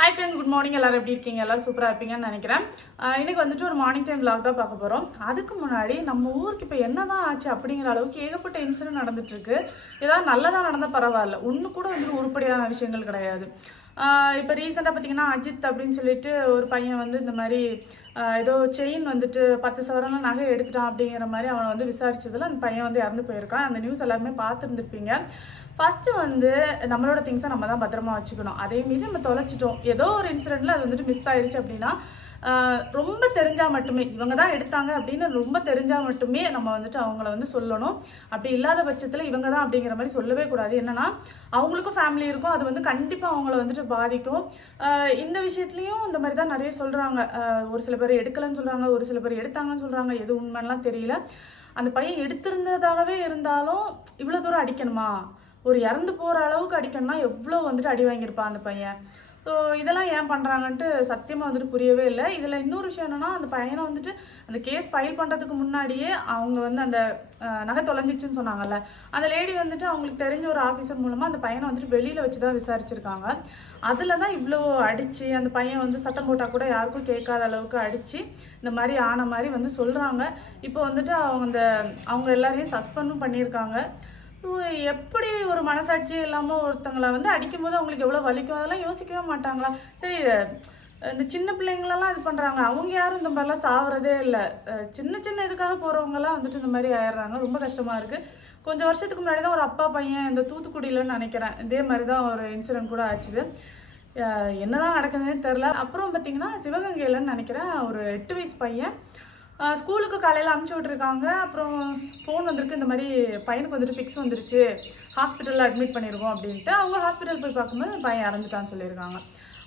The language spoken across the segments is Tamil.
ஹாய் ஃப்ரெண்ட்ஸ் குட் மார்னிங் எல்லோரும் எப்படி இருக்கீங்க? எல்லோரும் சூப்பராக இருப்பீங்கன்னு நினைக்கிறேன். இன்றைக்கி இன்னைக்கு வந்துட்டு ஒரு மார்னிங் டைம் விலாக் தான் பார்க்க போகிறோம் அதுக்கு முன்னாடி நம்ம ஊருக்கு இப்போ என்னதான் ஆச்சு அப்படிங்கிற அளவுக்கு ஏகப்பட்ட இன்சிடென்ட் நடந்துட்டுருக்கு ஏதாவது நல்லதாக நடந்தால் பரவாயில்ல. ஒன்று கூட வந்துட்டு உருப்படியான விஷயங்கள் கிடையாது. இப்போ ரீசெண்டாக பார்த்தீங்கன்னா அஜித் அப்படின்னு சொல்லிட்டு ஒரு பையன் வந்து இந்த மாதிரி ஏதோ செயின் வந்துட்டு பத்து சவரம்லாம் நகை எடுத்துட்டான் அப்படிங்கிற மாதிரி அவனை வந்து விசாரிச்சதில் அந்த பையன் வந்து இறந்து போயிருக்கான். அந்த நியூஸ் எல்லாருமே பார்த்துருந்துருப்பீங்க. ஃபஸ்ட்டு வந்து நம்மளோட திங்ஸை நம்ம தான் பத்திரமா வச்சுக்கணும். அதே மீறி நம்ம தொலைச்சிட்டோம். ஏதோ ஒரு இன்சிடெண்ட்டில் அது வந்துட்டு மிஸ் ஆயிடுச்சு அப்படின்னா ரொம்ப தெரிஞ்சால் மட்டுமே இவங்க தான் எடுத்தாங்க அப்படின்னு ரொம்ப தெரிஞ்சால் மட்டுமே நம்ம வந்துட்டு அவங்கள வந்து சொல்லணும். அப்படி இல்லாத பட்சத்தில் இவங்க தான் அப்படிங்கிற மாதிரி சொல்லவே கூடாது. என்னன்னா அவங்களுக்கும் ஃபேமிலி இருக்கும். அது வந்து கண்டிப்பாக அவங்கள வந்துட்டு பாதிக்கும். இந்த விஷயத்துலையும் இந்த மாதிரி தான் நிறைய சொல்கிறாங்க ஒரு சில பேர் எடுக்கலைன்னு சொல்கிறாங்க ஒரு சில பேர் எடுத்தாங்கன்னு சொல்கிறாங்க எது உண்மைலாம் தெரியல. அந்த பையன் எடுத்திருந்ததாகவே இருந்தாலும் இவ்வளோ தூரம் அடிக்கணுமா? ஒரு இறந்து போகிற அளவுக்கு அடிக்கணும்னா எவ்வளோ வந்துட்டு அடி வாங்கியிருப்பான் அந்த பையன். ஸோ இதெல்லாம் ஏன் பண்ணுறாங்கன்ட்டு சத்தியமாக வந்துட்டு புரியவே இல்லை. இதில் இன்னொரு விஷயம் என்னென்னா அந்த பையனை வந்துட்டு அந்த கேஸ் ஃபைல் பண்ணுறதுக்கு முன்னாடியே அவங்க வந்து அந்த நகை தொலைஞ்சிச்சுன்னு சொன்னாங்கல்ல. அந்த லேடி வந்துட்டு அவங்களுக்கு தெரிஞ்ச ஒரு ஆஃபீஸர் மூலமாக அந்த பையனை வந்துட்டு வெளியில் வச்சு தான் விசாரிச்சிருக்காங்க. அதில் தான் இவ்வளோ அடித்து அந்த பையன் வந்து சத்தம் போட்டால் கூட யாருக்கும் கேட்காத அளவுக்கு அடித்து இந்த மாதிரி ஆன மாதிரி வந்து சொல்கிறாங்க இப்போ வந்துட்டு அவங்க அந்த அவங்க எல்லாரையும் சஸ்பெண்டும் பண்ணியிருக்காங்க. எப்படி ஒரு மனசாட்சி இல்லாமல் ஒருத்தங்களை வந்து அடிக்கும்போது அவங்களுக்கு எவ்வளோ வலிக்கும்? அதெல்லாம் யோசிக்கவே மாட்டாங்களா? சரி இந்த சின்ன பிள்ளைங்களெல்லாம் இது பண்ணுறாங்க அவங்க யாரும் இந்த மாதிரிலாம் சாவறதே இல்லை. சின்ன சின்ன இதுக்காக போகிறவங்கலாம் வந்துட்டு இந்த மாதிரி ஆயிடுறாங்க. ரொம்ப கஷ்டமாக இருக்குது கொஞ்சம் வருஷத்துக்கு முன்னாடி தான் ஒரு அப்பா பையன் இந்த தூத்துக்குடியிலன்னு நினைக்கிறேன். இதே மாதிரி தான் ஒரு இன்சிடென்ட் கூட ஆச்சுது. என்னதான் நடக்குதுன்னே தெரில அப்புறம் பார்த்தீங்கன்னா சிவகங்கையிலன்னு நினைக்கிறேன். ஒரு எட்டு வயசு பையன் ஸ்கூலுக்கு காலையில் அமுச்சு விட்ருக்காங்க அப்புறம் ஃபோன் வந்திருக்கு இந்த மாதிரி பையனுக்கு வந்துட்டு ஃபிக்ஸ் வந்துருச்சு. ஹாஸ்பிட்டலில் அட்மிட் பண்ணியிருக்கோம் அப்படின்ட்டு அவங்க ஹாஸ்பிட்டல் போய் பார்க்கும்போது பையன் இறந்துட்டான்னு சொல்லியிருக்காங்க.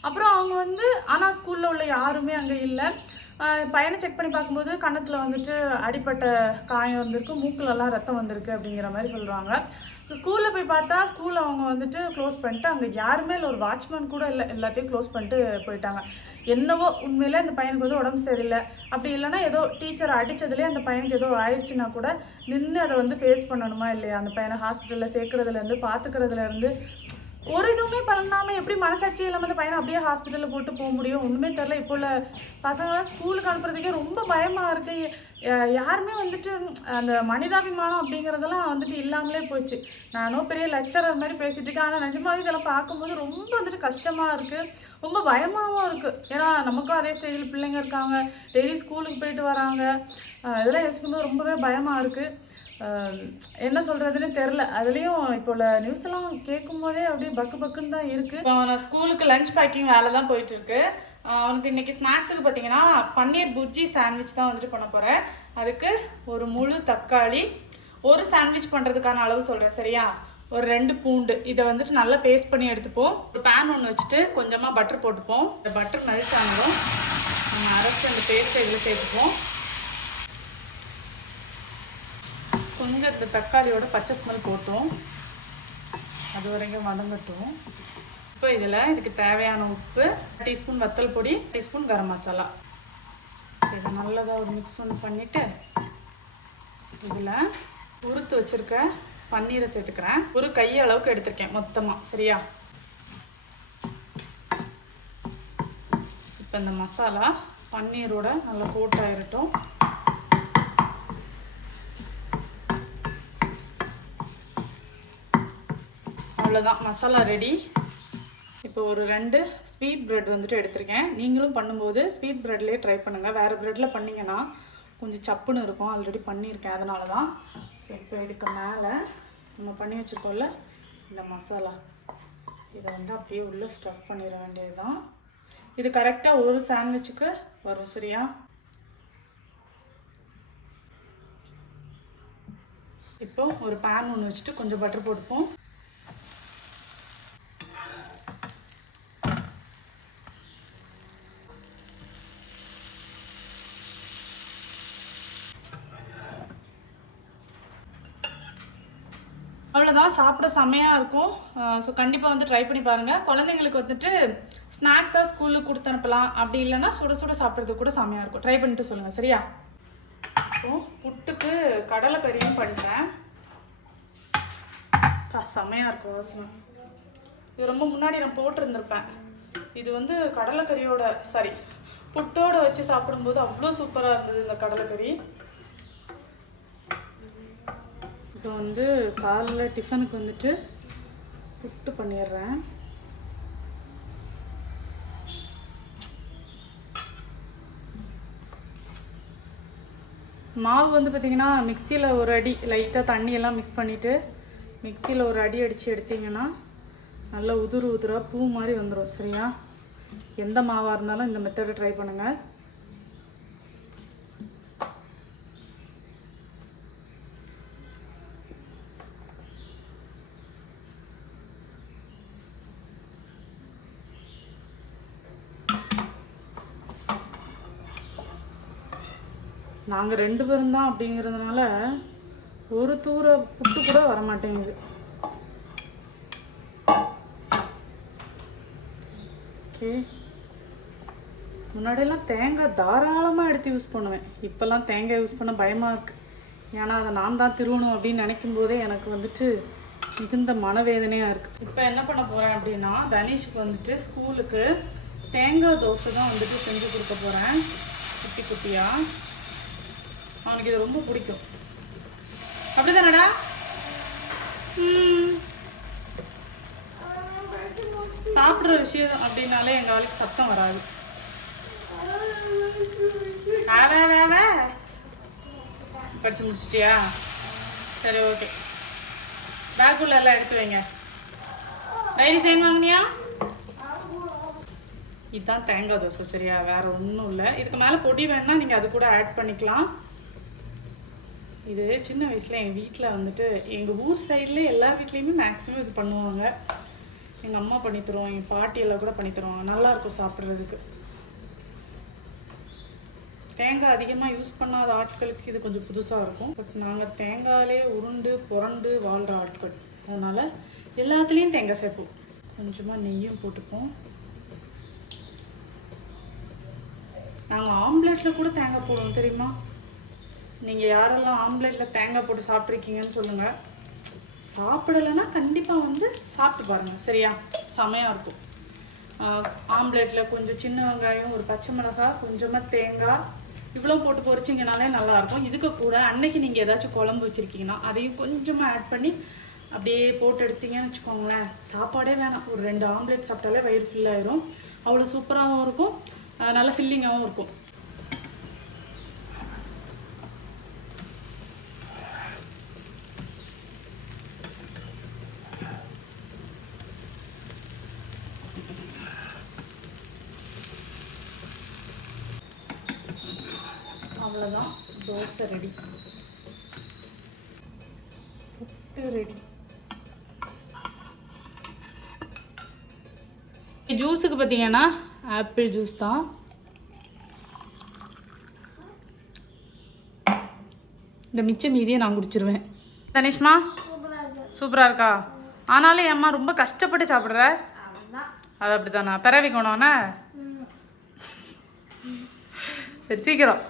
அப்புறம் அவங்க வந்து ஆனால் ஸ்கூலில் உள்ள யாருமே அங்கே இல்லை. பையனை செக் பண்ணி பார்க்கும்போது கன்னத்தில் வந்துட்டு அடிப்பட்ட காயம் வந்திருக்கு மூக்கிலலாம் ரத்தம் வந்திருக்கு அப்படிங்கிற மாதிரி சொல்கிறாங்க ஸ்கூலில் போய் பார்த்தா ஸ்கூலில் அவங்க வந்துட்டு க்ளோஸ் பண்ணிட்டு அங்கே யாருமே இல்லை ஒரு வாட்ச்மேன் கூட இல்லை எல்லாத்தையும் க்ளோஸ் பண்ணிட்டு போயிட்டாங்க. என்னவோ உண்மையில் அந்த பையனுக்கு வந்து உடம்பு சரியில்லை. அப்படி இல்லைன்னா ஏதோ டீச்சர் அடித்ததுலேயே அந்த பையனுக்கு ஏதோ ஆயிடுச்சுன்னா கூட நின்று அதை வந்து ஃபேஸ் பண்ணணுமா இல்லையா? அந்த பையனை ஹாஸ்பிட்டலில் சேர்க்குறதுலேருந்து பார்த்துக்கிறதுலேருந்து ஒரு இதுவுமே பண்ணாமல் எப்படி மனசாட்சி இல்லாமல் அந்த பையனை அப்படியே ஹாஸ்பிட்டலில் போட்டு போக முடியும்? ஒன்றுமே தெரில இப்போ உள்ள பசங்களாம் ஸ்கூலுக்கு அனுப்புறதுக்கே ரொம்ப பயமாக இருக்குது யாருமே வந்துட்டு அந்த மனிதாபிமானம் அப்படிங்கிறதெல்லாம் வந்துட்டு இல்லாமலே போச்சு. நானும் பெரிய லெக்சரர் மாதிரி பேசிட்டு இருக்கேன். ஆனால் நிஜமாவே இதெல்லாம் பார்க்கும்போது ரொம்ப வந்துட்டு கஷ்டமாக இருக்குது ரொம்ப பயமாகவும் இருக்குது ஏன்னா நமக்கும் அதே ஸ்டேஜில் பிள்ளைங்க இருக்காங்க. டெய்லி ஸ்கூலுக்கு போயிட்டு வராங்க. இதெல்லாம் யோசிக்கும்போது ரொம்பவே பயமாக இருக்குது என்ன சொல்றதுன்னு தெரில அதுலேயும் இப்போ உள்ள நியூஸ் எல்லாம் கேட்கும் போதே அப்படியே பக்கு பக்குன்னு தான் இருக்கு. இப்போ நான் ஸ்கூலுக்கு லஞ்ச் பேக்கிங் வேலை தான் போயிட்டு இருக்கு அவனுக்கு இன்னைக்கு ஸ்நாக்ஸுக்கு பார்த்தீங்கன்னா பன்னீர் புஜ்ஜி சாண்ட்விச் தான் வந்துட்டு பண்ண போறேன். அதுக்கு ஒரு முழு தக்காளி ஒரு சாண்ட்விச் பண்ணுறதுக்கான அளவு சொல்கிறேன் சரியா? ஒரு ரெண்டு பூண்டு. இதை வந்துட்டு நல்லா பேஸ்ட் பண்ணி எடுத்துப்போம். ஒரு பேன் ஒன்று வச்சுட்டு கொஞ்சமாக பட்டர் போட்டுப்போம். இந்த பட்டர் மெல்ட் நம்ம அரைச்சி அந்த பேஸ்ட்டை இதில் சேர்த்துப்போம். கொஞ்சம் இந்த தக்காளியோட பச்சை ஸ்மெல் போட்டோம். அது வரைக்கும் வதங்கட்டும். இப்போ இதில் இதுக்கு தேவையான உப்பு டீஸ்பூன் வத்தல் பொடி டீஸ்பூன் கரம் மசாலா. இதை நல்லதாக ஒரு மிக்ஸ் ஒன்று பண்ணிவிட்டு இதில் உறுத்து வச்சுருக்க பன்னீரை சேர்த்துக்கிறேன். ஒரு கைய அளவுக்கு எடுத்திருக்கேன் மொத்தமாக சரியா? இப்போ இந்த மசாலா பன்னீரோட நல்லா போட்டாயிரட்டும் அவ்வளோதான் மசாலா ரெடி இப்போ ஒரு ரெண்டு ஸ்வீட் ப்ரெட் வந்துட்டு எடுத்திருக்கேன். நீங்களும் பண்ணும்போது ஸ்வீட் ப்ரெட்லேயே ட்ரை பண்ணுங்கள் வேறு ப்ரெட்டில் பண்ணிங்கன்னா கொஞ்சம் சப்புன்னு இருக்கும். ஆல்ரெடி பண்ணியிருக்கேன். அதனால தான் ஸோ இப்போ இதுக்கு மேலே நம்ம பண்ணி வச்சுருக்கோம்ல இந்த மசாலா. இதை வந்து அப்படியே உள்ளே ஸ்டஃப் பண்ணிட வேண்டியது தான் இது கரெக்டாக ஒரு சாண்ட்விச்சுக்கு வரும் சரியா? இப்போ ஒரு பேன் ஒன்று வச்சுட்டு கொஞ்சம் பட்டர் போட்டுப்போம். அவ்வளோதான் சாப்பிட செமையாக இருக்கும். ஸோ கண்டிப்பாக வந்து ட்ரை பண்ணி பாருங்கள் குழந்தைங்களுக்கு வந்துட்டு ஸ்நாக்ஸாக ஸ்கூலுக்கு கொடுத்து அனுப்பலாம். அப்படி இல்லைன்னா சுட சுட சாப்பிட்றதுக்கு கூட செமையாக இருக்கும். ட்ரை பண்ணிட்டு சொல்லுங்கள் சரியா? புட்டுக்கு கடலை கறியும் பண்ணுறேன் செம்மையாக செமையாக இருக்கும் வாசனை. இது ரொம்ப முன்னாடி நான் போட்டிருந்திருப்பேன். இது வந்து கடலைக்கறியோட சாரி புட்டோடு வச்சு சாப்பிடும்போது அவ்வளோ சூப்பராக இருந்தது இந்த கடலைக்கறி இப்போ வந்து காலைல டிஃபனுக்கு வந்துட்டு புட்டு பண்ணிடுறேன் மாவு வந்து பார்த்திங்கன்னா மிக்சியில் ஒரு அடி லைட்டாக தண்ணியெல்லாம் மிக்ஸ் பண்ணிவிட்டு மிக்சியில் ஒரு அடி அடித்து எடுத்தீங்கன்னா நல்லா உதுரு உதுராக பூ மாதிரி வந்துடும் சரியா? எந்த மாவாக இருந்தாலும் இந்த மெத்தடை ட்ரை பண்ணுங்கள் நாங்கள் ரெண்டு பேரும் தான் அப்படிங்கிறதுனால ஒரு தூர புட்டு கூட வர மாட்டேங்குது ஓகே. முன்னாடியெல்லாம் தேங்காய் தாராளமாக எடுத்து யூஸ் பண்ணுவேன். இப்போல்லாம் தேங்காய் யூஸ் பண்ண பயமாக இருக்குது ஏன்னா அதை நான் தான் திருவணும் அப்படின்னு நினைக்கும் போதே எனக்கு வந்துட்டு மிகுந்த மனவேதனையாக இருக்குது இப்போ என்ன பண்ண போகிறேன் அப்படின்னா தனீஷுக்கு வந்துட்டு ஸ்கூலுக்கு தேங்காய் தோசை தான் வந்துட்டு செஞ்சு கொடுக்க போகிறேன் குட்டி குட்டியாக அவனுக்கு இது ரொம்ப பிடிக்கும். அப்படிதானடா? ம். சாப்பிடுற விஷயம் அப்படின்னாலே எங்க ஆளுக்கு சத்தம் வராது. ஆ, வே, வே, வே. படிச்சு முடிச்சிட்டியா? சரி ஓகே. பேக்குள்ள எல்லாம் எடுத்து வைங்க. டைரி சைன் வாங்கினியா? இதுதான் தேங்காய் தோசை சரியா? வேற ஒன்றும் இல்லை. இதுக்கு மேலே பொடி வேணால் நீங்கள் அது கூட ஆட் பண்ணிக்கலாம். இது சின்ன வயசில் எங்கள் வீட்டில் வந்துட்டு எங்கள் ஊர் சைடில் எல்லார் வீட்லேயுமே மேக்ஸிமம் இது பண்ணுவாங்க. எங்கள் அம்மா பண்ணி தருவாங்க எங்கள் பாட்டி எல்லாம் கூட பண்ணி தருவாங்க. நல்லாயிருக்கும் சாப்பிட்றதுக்கு. தேங்காய் அதிகமாக யூஸ் பண்ணாத ஆட்களுக்கு இது கொஞ்சம் புதுசாக இருக்கும். பட் நாங்கள் தேங்காயிலே உருண்டு புரண்டு வாழ்கிற ஆட்கள். அதனால் எல்லாத்துலேயும் தேங்காய் சேர்ப்போம் கொஞ்சமாக நெய்யும் போட்டுப்போம். நாங்கள் ஆம்லெட்டில் கூட தேங்காய் போடுவோம் தெரியுமா? நீங்கள் யாரெல்லாம் ஆம்லெட்டில் தேங்காய் போட்டு சாப்பிட்ருக்கீங்கன்னு சொல்லுங்கள் சாப்பிடலைன்னா கண்டிப்பாக வந்து சாப்பிட்டு பாருங்கள் சரியா? செமையாக இருக்கும். ஆம்லெட்டில் கொஞ்சம் சின்ன வெங்காயம் ஒரு பச்சை மிளகாய் கொஞ்சமாக தேங்காய் இவ்வளோ போட்டு பொரிச்சிங்கனாலே நல்லாயிருக்கும் இதுக்கு கூட அன்னைக்கு நீங்கள் ஏதாச்சும் குழம்பு வச்சுருக்கீங்கன்னா அதையும் கொஞ்சமாக ஆட் பண்ணி அப்படியே போட்டு எடுத்தீங்கன்னு வச்சுக்கோங்களேன். சாப்பாடே வேணாம். ஒரு ரெண்டு ஆம்லெட் சாப்பிட்டாலே வயிறு ஃபில் ஆயிரும். அவ்வளோ சூப்பராகவும் இருக்கும். நல்ல ஃபில்லிங்காகவும் இருக்கும். அவ்வளோதான் தோசை ரெடி புட்டு ரெடி ஜூஸுக்கு பார்த்தீங்கன்னா ஆப்பிள் ஜூஸ் தான். இந்த மிச்ச மீதியை நான் குடிச்சிருவேன். தனிஷ்மா சூப்பராக இருக்கா? ஆனாலும் என் அம்மா ரொம்ப கஷ்டப்பட்டு சாப்பிட்ற. அது அப்படித்தானா? பிறவி குணம்னா? சரி சீக்கிரம்.